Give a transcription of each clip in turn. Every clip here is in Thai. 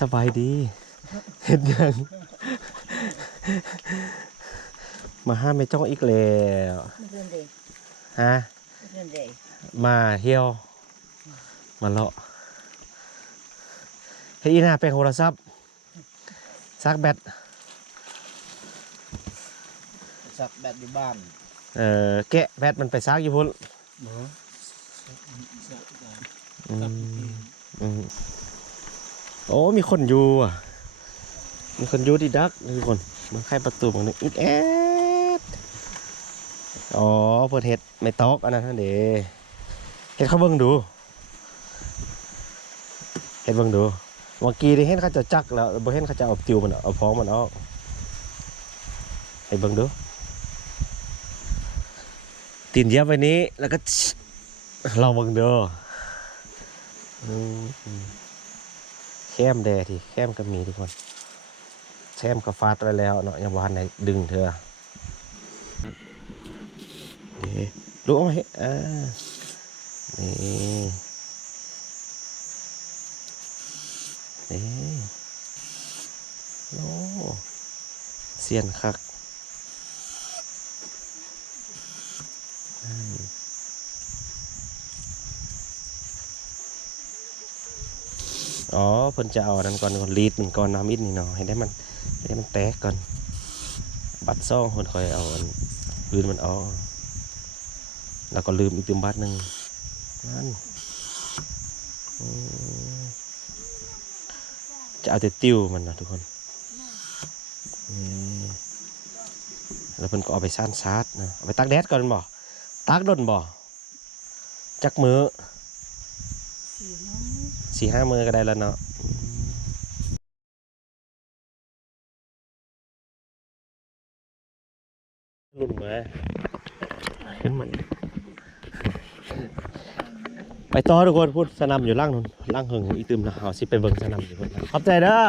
สบายดีเห็นยังมาห้าไม่จ้องอีกแล้วฮะมาเที่ยวมาเลาะเฮ้ยอีน่าเป็นโทรศัพท์ซักแบตอยู่บ้านแกะแบตมันไปซักอยู่พุ่นโอ้มีคนอยู่อ่ะมีคนอยู่ดีดักทุกคนมันไขประตูบางนึงอิดแอดอ๋อเปิดเห็ดไม่ตอกอันนั้นเด้เห็ดเขาเบิ่งดูเห็ดเบิ่งดูเมื่อกี้ได้เห็นเขาจะจักแล้วบ่เห็นเขาจะเอาติวมันเอาพ้องมันออกให้เบิ่งดูตีนเย็บไว้นี้แล้วก็เราเบิ่งดูแคมแดดที่แคมก็มีทุกคนแคมก็ฟาดไว้แล้วเนาะยังวานไหนดึงเธอนี่รู้ไหมนี่นี่โอ้เสียนคักอ๋อเพิ่นจะเอาอันนั้นก่อนลีดมันก่อนน้ำอิดนี่เนาะให้ได้มันแตกก่อนบัดซ่องคนคอยเอาอันพื้นมันออกแล้วก็ลืมอีกตึมบัดหนึ่งนั่นจะเอาแต่ติ้วมันนะทุกคนนี่แล้วเพิ่นก็เอาไปซ่านซาดนะเอาไปตากแดดก่อนบ่ตากดนบ่จักมือ4-5 มื้อก็ได้แล้วเนาะลุ่นมาขึ้นมันไปต่อทุกคนพูดสนามอยู่ล่างนู่นล่างหึงอีตึมนะเอาสิไปเบิ่งสนามอยู่คนขอบใจเด้อ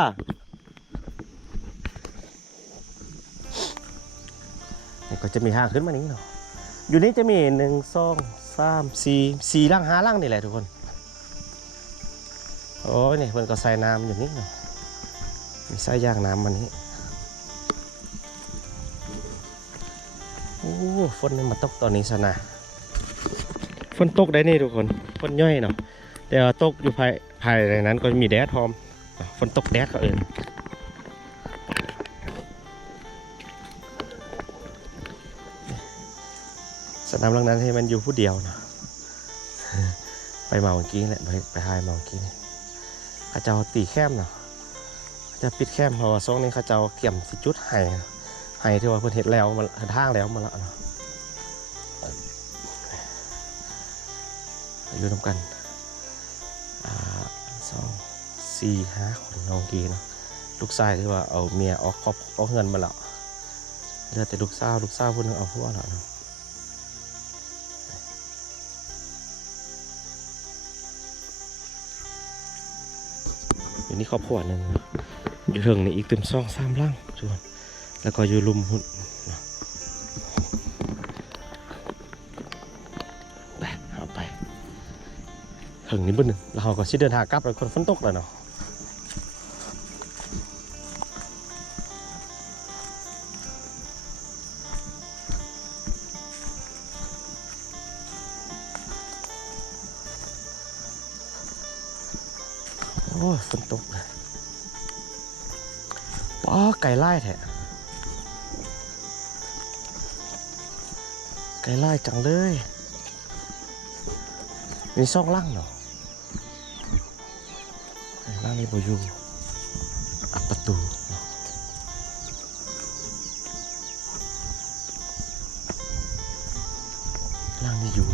นี่ก็จะมีห้างขึ้นมานี้เนาะอยู่นี้จะมี1 2 3 4ล่าง5ล่างนี่แหละทุกคนโอ้ยนี่เพิ่นก็ใส่น้ำอยู่นี่เนาะมีใส่ย่างน้ำมันนี้โอ้ฝนนี่มาตกตอนนี้ซะนะฝนตกได้นี่ทุกคนฝนย่อยเนาะแต่ว่าตกอยู่ภายในนั้นก็มีแดดพร้อมฝนตกแดดก็สนามหลังนั้นให้มันอยู่ผู้เดียวเนาะไปเมาเมื่อกี้แหละไปหายเมาเมื่อกี้นี่เขาเจ้าตีแคมเนาะจะปิดแคมเพราะว่าช่วงนี้เขาเจ้าเกี่ยมสิจุดไห้ที่ว่าเพิ่นเฮ็ดแล้วมาทางแล้วมาแล้วเนาะอยู่ร่วมกัน2 4 5 คนน้องกีเนาะลูกชายที่ว่าเอาเมียออกครอบเอาเงินมาแล้วเหลือแต่ลูกสาวคนนึงเอาผัวแล้วเนาะอยู่นี่ครอบครัวหนึ่งอยู่ถึงนี่อีกตึม2-3 ล่างทุกคนแล้วก็อยู่ลุมหุ่นไปเอาไปถึงนี้บนหนึ่งเราก็ชิเดินทางกลับแล้วคนฝนตกแล้วเนาะโอ้ยฝนตกนะป้าไก่ไล่แท้ไก่ไล่จังเลยมี2 ล่างเนาะล่างนี้บอยู่อัดประตูล่างนี้อยู่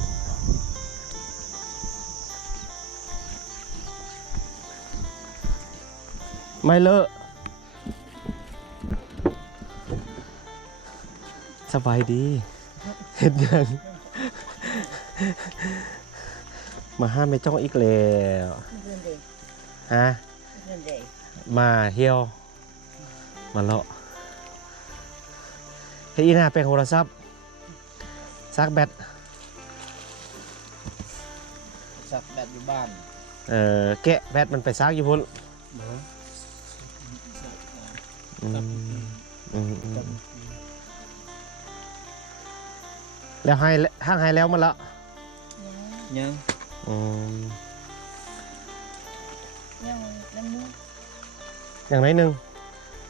ไม่เลอะสบายดีเห็นยังมาห้าไม่จ้องอีกแล้วฮะมาเที่ยวมาเลาะเฮ้ยอีน่าเป็นโทรศัพท์ซักแบตอยู่บ้านแกะแบตมันไปซักอยู่พุ่น อืมแล้วให้ห้างให้แล้วมันละ ยัง อืม ยังน้ำมูก อย่างไรหนึ่ง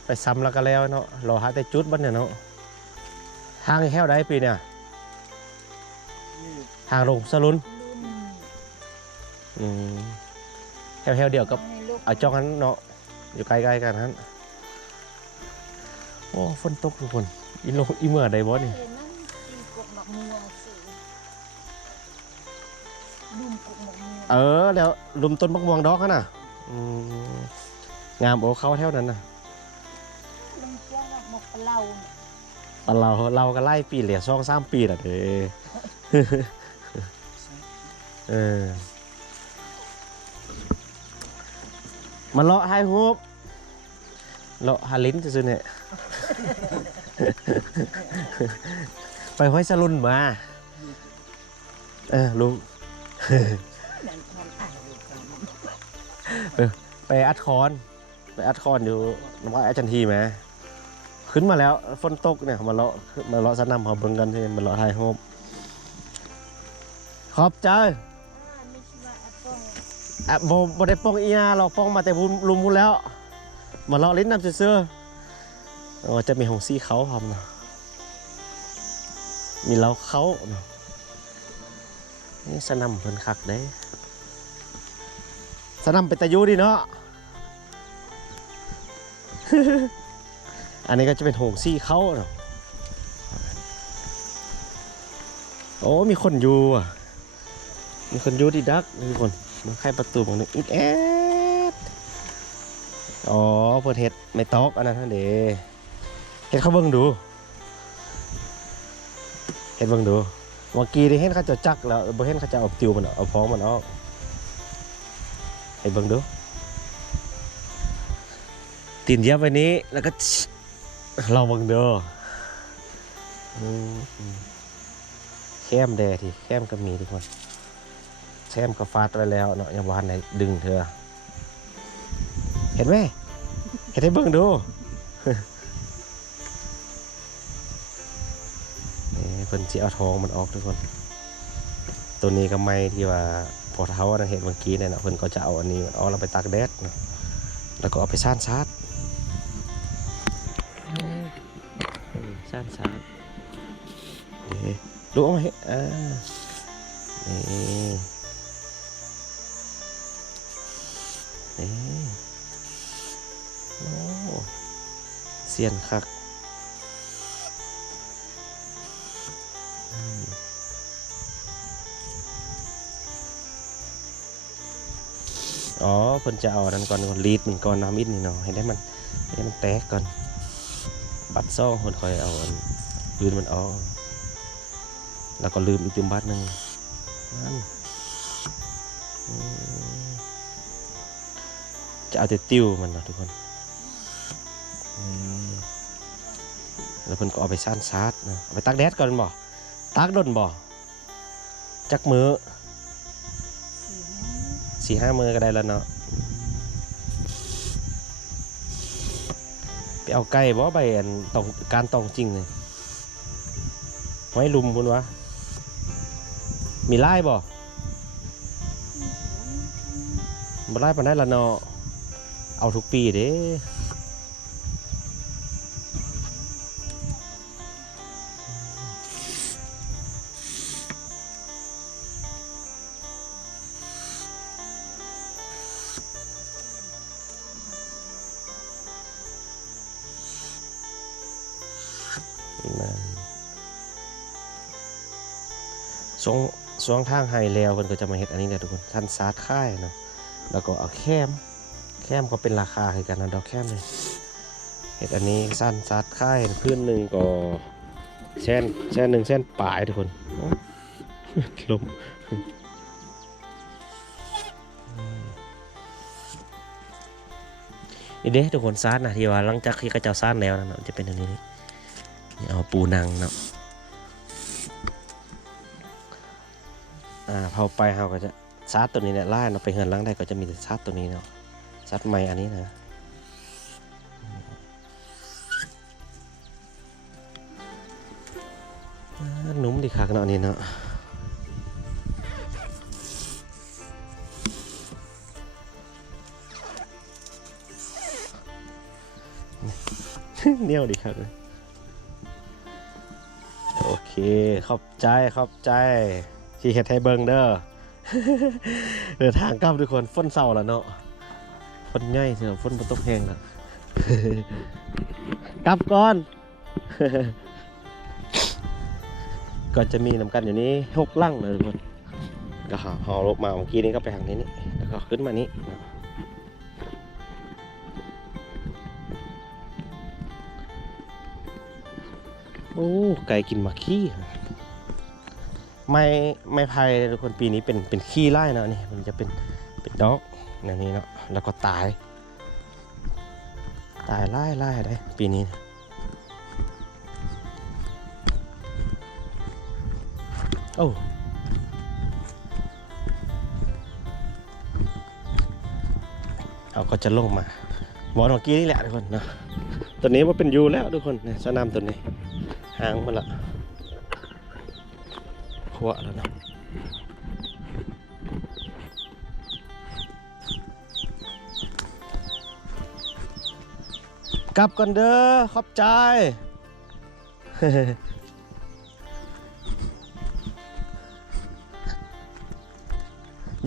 ไปซ้ำแล้วก็แล้วเนาะรอหาแต่จุดบ้านเนี่ยเนาะห้างแค่ได้ปีเนี่ยห้างลงสลุน ลุ่ม แถวๆเดียวกับ ให้ลูก เอาจ้องนั้นเนาะอยู่ใกล้ๆกันนั้นโอ้ฝนตกทุกคนอีโลอีเมื่อใดบ่นี่ เห็นนั่นตีกบหมักมัวสิลุ่มกบหมักมัว แล้วลุมต้นมะม่วงดอกน่ะงามโอ้เข้าแถวนั้นน่ะ ลุ่มเจ้าหมักปลาเล่า แต่เราก็ไล่ปีเหลือ2-3 ปีน่ะเด้ เออมาเลาะให้ฮูบเลาะหาลิ้นซื่อๆเนี่ย ไปห้อยสลุนมาลุง นั่นความอ่าน ไปอัดคอนอยู่น้ำว่าอาจันทีไหมขึ้นมาแล้วฝนตกเนี่ยมาเลาะสนามเขาเบิ่งกันที่มาเลาะให้ฮูบขอบใจ ไม่ใช่ว่าแอปเปิ้ล บ่ได้ป้องอีนาเราป้องมาแต่ลุมพูนแล้ว มาเลาะลิ้นน้ำเสื้อจะมีหงซี่เขาทำนะมีเราเขาเนาะนี่สนำเพิ่นคักเด้สนำเป็นตะยูดีเนาะ อันนี้ก็จะเป็นหงซี่เขาเนาะโอ้มีคนอยู่อ่ะมีคนอยู่ดีดักมีคนมาไขประตูของนึงอิดแอดอ๋อเปิดเห็ดไม่ตอกอันนั้นท่านเดเห็ดเขาเบิ่งดูเห็ดเบิ่งดูเมื่อกี้ได้เห็นเขาจะจักแล้วบ่เห็นเขาจะเอาติวมันเอาพ้องมันออกเห็ดเบิ่งดูตีนเยียบไว้นี้แล้วก็เราเบิ่งดูแคมแดที่แคมก็มีทุกคนแคมก็ฟาดไว้แล้วเนาะยังวานไหนดึงเธอเห็นไหมเห็นให้เบิ่งดู นี่เพิ่นสิเอาทองมันออกทุกคนตัวนี้ก็ไม่ที่ว่าพอเท้าเราเห็นเมื่อกี้เนี่ยนะเพิ่นก็จะเอาอันนี้มันเอาเราไปตากแดดเนาะแล้วก็เอาไปซ่านชาร์จซ่านชาร์จดูเอามาให้นี่โอ้เสียนคักอ๋อเพิ่นจะเอาอันนั้นก่อนลีดมันก่อนน้ำอิดนี่เนาะให้มันแตกก่อนบัดซ่องคนคอยเอาอันปืนมันออกแล้วก็ลืมอีกตึมบัดหนึ่งนั่นจะเอาแต่ติ้วมันนะทุกคนแล้วเพิ่นก็เอาไปซ่านซาดนะเอาไปตากแดดก่อนบ่ตากดนบ่จักมือ4-5 มือก็ได้แล้วเนาะไปเอาไก่บ่ใบอันตองจริงเลยไว้ลุมพุ่นวะมีไล่บ่ไล่ปานได้ละเนาะเอาทุกปีเด้ช่วงทางไฮแล้วเพิ่นก็จะมาเฮ็ดอันนี้แหละทุกคนท่านซาดค่ายเนาะแล้วก็เอาแคมก็เป็นราคาคือกันนะดอกแคมเลยเฮ็ดอันนี้สั้นซาดค่ายพื้นหนึ่งก็แช่นหนึ่งแช่นปลายทุกคนลมนี่เด้ทุกคนซาดนะที่ว่าหลังจากที่กระเจ้าซาดแล้วนะเนาะจะเป็นอันนี้นี่เอาปูนังเนาะเผาไปเราก็จะซัดตัวนี้เนี่ยล่าเราไปเฮือนล้างได้ก็จะมีแต่ซัดตัวนี้เนาะซัดไม้อันนี้นะ หนุ่มดีคักเนาะนี่เนาะเนี่ยวดีคักเลยโอเคขอบใจที่เฮ็ดให้เบิ่งเด้อ เดินทางกลับทุกคนฝนเศร้าแล้วเนาะฝนใหญ่เสียฝนบ่ตกแห้งแล้ว กลับก่อน ก็จะมีน้ำกันอยู่นี้6ลังเลยทุกคนก็ห่อลงมาเมื่อกี้นี้ก็ไปทางนี้แล้วก็ขึ้นมานี้โอ้ไก่กินหมากขี้ไม่พายทุกคนปีนี้เป็นขี้ไล่นะนี่มันจะเป็นดอกอย่างนี้เนาะแล้วก็ตายไล่ได้ปีนี้นะโอ้เอาก็จะลงมาบอลเมื่อกี้นี่แหละทุกคนเนาะตัวนี้ว่าเป็นยูแล้วทุกคนเนี่ยสนามตัวนี้หางมันละหัวแล้วเนาะกลับกันเด้อขอบใจ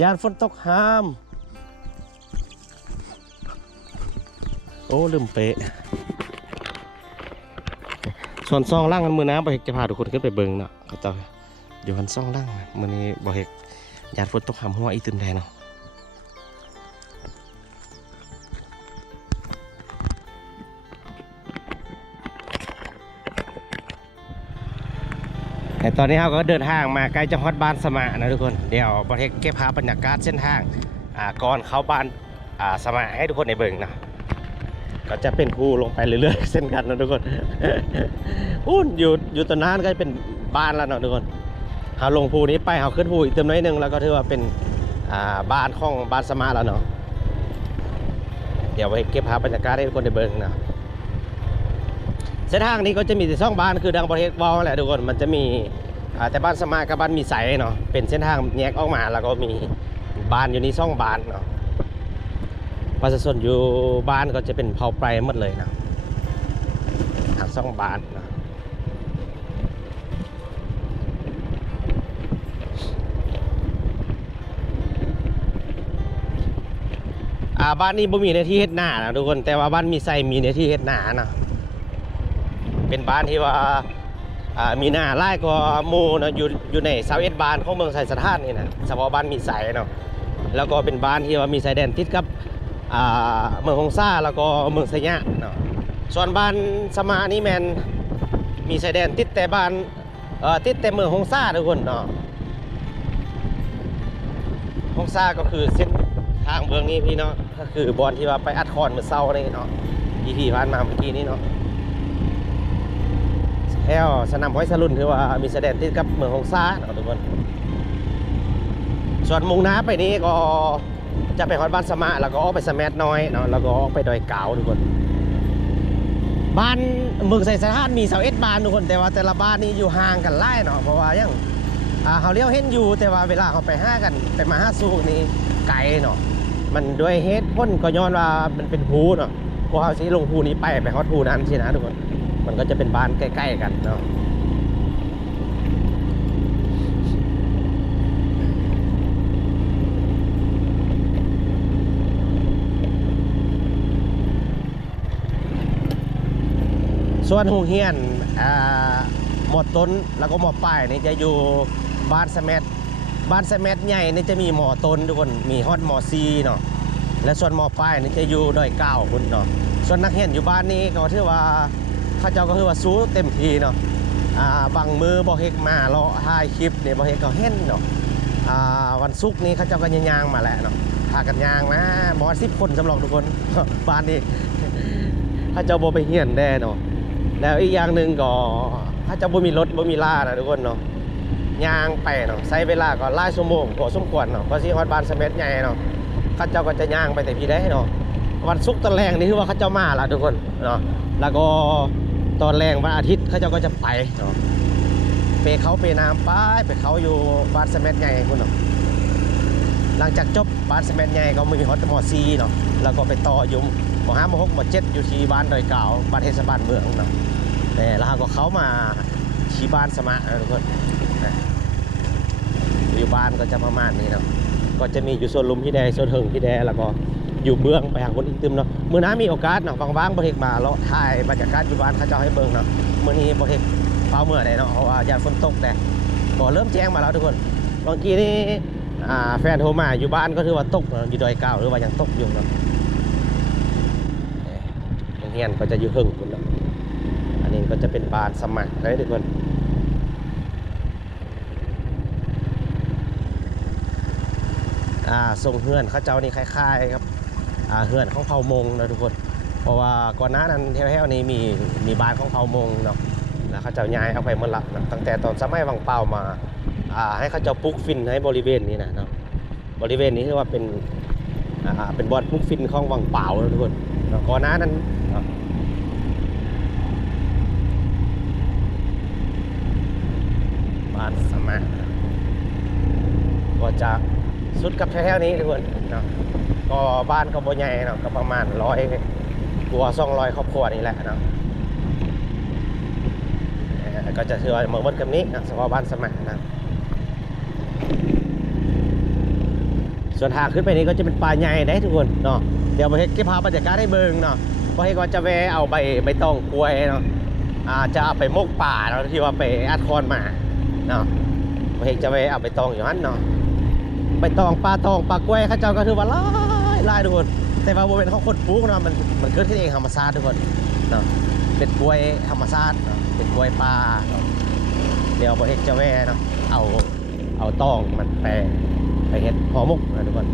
ยานฝนตกห้ามโอ้ลืมเป๊ะส่วนซ่องล่างมันมือน้ำบ่เฮกจะพาทุกคนขึ้นไปเบิ่งเนาะเขาจะอยู่กันซ่องล่างมือนี้บ่เฮกยานฝนตกห้ามหัวอีตื่นแดงเนาะแต่ตอนนี้เราก็เดินทางมาใกล้จังหวัดบ้านสมะนะทุกคนเดี๋ยวบ่เฮกเก็บภาพบรรยากาศเส้นทางก่อนเข้าบ้านสมะให้ทุกคนได้เบิ่งเนาะก็จะเป็นภูลงไปเรื่อยๆเส้นกันนะทุกคน อุ้นอยู่ตรงนั้นก็เป็นบ้านแล้วเนาะทุกคนเขาลงภูนี้ไปเขาขึ้นภูอีกเติมน้อยนึงแล้วก็ถือว่าเป็นบ้านของบ้านสมาแล้วเนาะเดี๋ยวไปเก็บภาพบรรยากาศให้ทุกคนได้เบิ่งนะเส้นทางนี้ก็จะมีแต่ช่องบ้านคือดังประเทศวอลแหละทุกคนมันจะมีแต่บ้านสมากับบ้านมีใสเนาะเป็นเส้นทางแยกออกมาแล้วก็มีบ้านอยู่นี่ช่องบ้านเนาะประชาชนอยู่บ้านก็จะเป็นเผาไพรหมดเลยนะทางช่องบ้านนะบ้านนี้บ่มีในที่เฮ็ดหน้านะทุกคนแต่ว่าบ้านมีไซมีในที่เฮ็ดหน้านะเป็นบ้านที่ว่ามีหน้าไล่ก็หมู่นะอยู่ใน21บ้านของเมืองไสสถานนี่นะเฉพาะบ้านมีไซเนาะแล้วก็เป็นบ้านที่ว่ามีชายแดนติดกับเมืองฮงซ่าแล้วก็เมืองไซยะเนาะส่วนบ้านสมานี่แมนมีชายแดนติดแต่บ้านติดแต่เมืองฮงซ่าทุกคนเนาะฮงซ่าก็คือเส้นทางเมืองนี้พี่เนาะก็คือบอนที่ว่าไปอัดคอนเมื่อเช้านี่เนาะที่ผ่านมาเมื่อกี้นี้เนาะแถวสนามห้อยสลุนถือว่ามีชายแดนติดกับเมืองฮงซ่าเนาะทุกคนส่วนมุ่งหน้าไปนี้ก็จะไปฮอดบ้านสมาแล้วก็ออกไปสแมทน้อยเนาะแล้วก็ออกไปดอยเก๋าทุกคนบ้านเมืองไสสถานมี21บ้านทุกคนแต่ว่าแต่ละบ้านนี่อยู่ห่างกันหลายเนาะเพราะว่ายังเขาเลี้ยวเห็นอยู่แต่ว่าเวลาเขาไปหากันไปมาหาสู่นี่ไกลเนาะมันด้วยเหตุผลก็ย้อนว่ามันเป็นภูเนาะพวกเขาสิลงภูนี้ไปฮอดภูนั้นสินะทุกคนมันก็จะเป็นบ้านใกล้ๆกันเนาะส่วนโรงเรียนหมดต้นแล้วก็หมอป้ายนี่จะอยู่บ้านสแมทใหญ่นี่จะมีหมอต้นทุกคนมีฮอดหมอซีเนาะและส่วนหมอป้ายนี่จะอยู่ดอยเก้าคุณเนาะส่วนนักเรียนอยู่บ้านนี้ก็ถือว่าข้าเจ้าก็คือว่าสู้เต็มทีเนาะบางมือบ่เฮกมาเลาะถ่ายคลิปเนี่ยบ่เฮกก็เห็นเนาะวันศุกร์นี้ข้าเจ้าก็ย่างมาแล้วเนาะพากันย่างมาบ่10 คนสำหรับทุกคน บ้านนี้ข้าเจ้าบ่ไปเฮียนแน่เนาะแล้วอีกอย่างหนึ่งก็ถ้าจะบ่มีรถบ่มีล่านะทุกคนเนาะย่างไปเนาะใช้เวลาก็หลายชั่วโมงพอสมควรเนาะเพราะสิฮอดบ้านสแมทใหญ่เนาะเขาเจ้าก็จะย่างไปแต่พี่ได้เนาะวันศุกร์ตอนแรกนี่คือว่าเขาเจ้ามาละทุกคนเนาะแล้วก็ตอนแรกวันอาทิตย์เขาเจ้าก็จะไปเนาะไป เขาเปน้ำไปเขาอยู่บ้านสะเม็ดใหญ่คุณเนาะหลังจากจบบ้านสะเม็ดใหญ่ก็มีฮอตมอซีเนาะแล้วก็ไปต่ออยู่ม5ม6ม7อยู่ที่บ้านดอยเก่าบ้านเทศบาลเมืองเนาะแต่แล้วก็เขามาที่บ้านสมะทุกคนอยู่บ้านก็จะประมาณนี้เนาะก็จะมีอยู่โซนลุมที่แดโซนหึงที่แดแล้วก็อยู่เมืองไปหาคนอีกตึมเนาะมื้อน้ามีโอกาสเนาะบางๆบ่เฮ็ดมาเลาะถ่ายบรรยากาศอยู่บ้านเขาเจ้าให้เบิ่งเนาะมื้อนี้บ่เฮ็ดเฝ้าเมื่อใดเนาะเพราะว่าญาติฝนตกแต่ก็เริ่มแจ้งมาแล้วทุกคนเมื่อกี้นี้แฟนโทรมาอยู่บ้านก็ถือว่าตกเนาะอยู่ดอยเก่าหรือว่ายังตกอยู่เนาะเฮียนก็จะอยู่หึงพุ่นเนาะอันนี้ก็จะเป็นบ้านสมัครเลยทุกคนทรงเฮือนเขาเจ้านี่คล้ายๆครับเฮือนของเผ่ามงนะทุกคนเพราะว่าก่อนหน้านั้นแถวๆนี้มีบ้านของเผ่ามงเนาะแล้วเขาเจ้าย้ายเอาไปเมื่อละนะตั้งแต่ตอนสมัยวังเปามาให้เขาเจ้าปลูกฟินให้บริเวณนี้นะเนาะบริเวณนี้คือว่าเป็นบ่อนปลูกฟินของวังเปานะทุกคนก่อนหน้านั้นบ้านสมัครก็จะสุดกับแถวๆนี้ทุกคนเนาะก็บ้านก็บ่ใหญ่เนาะก็ประมาณ100 กว่า200ครอบครัวนี่แหละเนาะก็จะถือว่าเมืองบนกับนี้นะเฉพาะบ้านสมัครนะส่วนทางขึ้นไปนี้ก็จะเป็นป่าใหญ่ได้ทุกคนเนาะเดี๋ยวประเทศเก็บภาพบรรยากาศให้เบิ่งเนาะประเทศก็จะแวะเอาใบตองกล้วยเนาะจะเอาไปมกป่าเนาะที่ว่าไปอัดคอนมาเนาะประเทศจะแวะเอาใบตองอยู่นั้นเนาะใบตองปลากล้วยข้าเจ้าก็ถือว่าหลายทุกคนแต่ว่าโมเป็นของคนปลูกเนาะมันเกิดขึ้นเองธรรมชาติทุกคนเนาะเป็นกล้วยธรรมชาติเนาะเป็นกล้วยปลาเดี๋ยวประเทศจะแวะเนาะเอาตองมันไปเฮ็ดห่อหมกนะทุกคน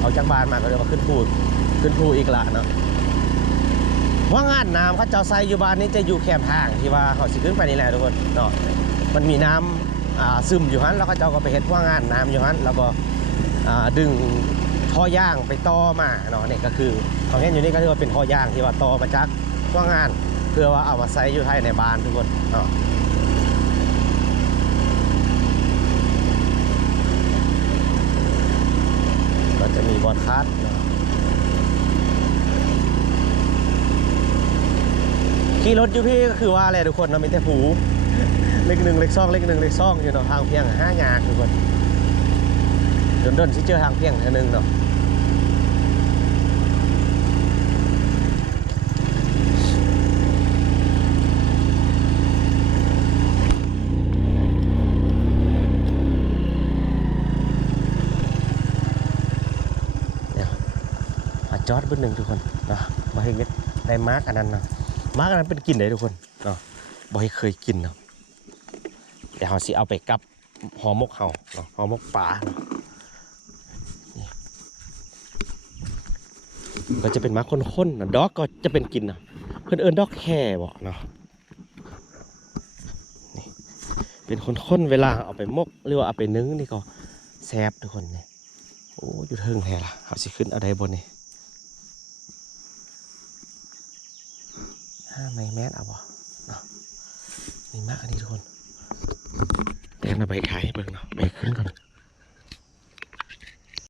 เอาจากบ้านมาก็เรียกว่าขึ้นภูอีกละเนาะว่างานน้ำเขาเจ้าใส่อยู่บ้านนี้จะอยู่แคมทางที่ว่าเขาสิขึ้นไปนี่แหละทุกคนเนาะมันมีน้ำซึมอยู่ฮั่นแล้วเขาเจ้าก็ไปเฮ็ดว่างานน้ำอยู่ฮั่นแล้วก็ดึงท่อย่างไปต่อมาเนาะนี่ก็คือเขาเห็นอยู่นี่ก็คือว่าเป็นท่อย่างที่ว่าต่อมาจากว่างานเพื่อว่าเอามาใส่อยู่ให้ในบ้านทุกคนเนาะก็จะมีบอลคัสขี่รถอยู่พี่ก็คือว่าอะไรทุกคนเรามีแต่ผูเลข 1เลข 2เลข 1เลข 2อยู่เนาะทางเพียง5 อย่างทุกคนเดินที่เจอทางเพียงอันนึงเนาะจอดบึ้นหนึ่งทุกคนเนาะบ่ให้เม็ดได้มาร์กอันนั้นเนาะมาร์กอันนั้นเป็นกินได้ทุกคนเนาะบ่ให้เคยกินเนาะเดี๋ยวเราสิเอาไปกับห่อหมกเห่าเนาะห่อหมกปลาเนาะนี่ก็จะเป็นมาร์กข้นๆนะดอกก็จะเป็นกินเนาะเพื่อนเอิ้นดอกแค่บ่เนาะนี่เป็นข้นๆเวลาเอาไปหมกหรือว่าเอาไปนึ่งนี่ก็แซ่บทุกคนเนี่ยโอ้อยู่เทิงแท้ล่ะเขาสิขึ้นเอาได้บนนี่ไม่แมสเอาบ่เนาะนี่มากอันนี้ทุกคนเดี๋ยวเราไปขายให้เบิ่งเนาะไปขึ้นก่อน